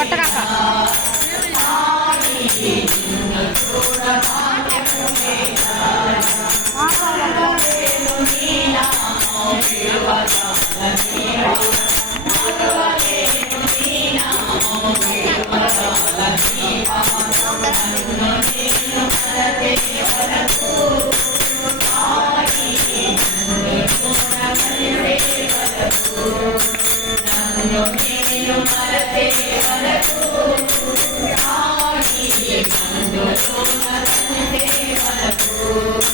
ஒட்டக்காக்கா Thank you.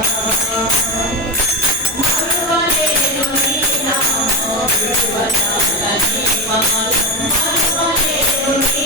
Thank you.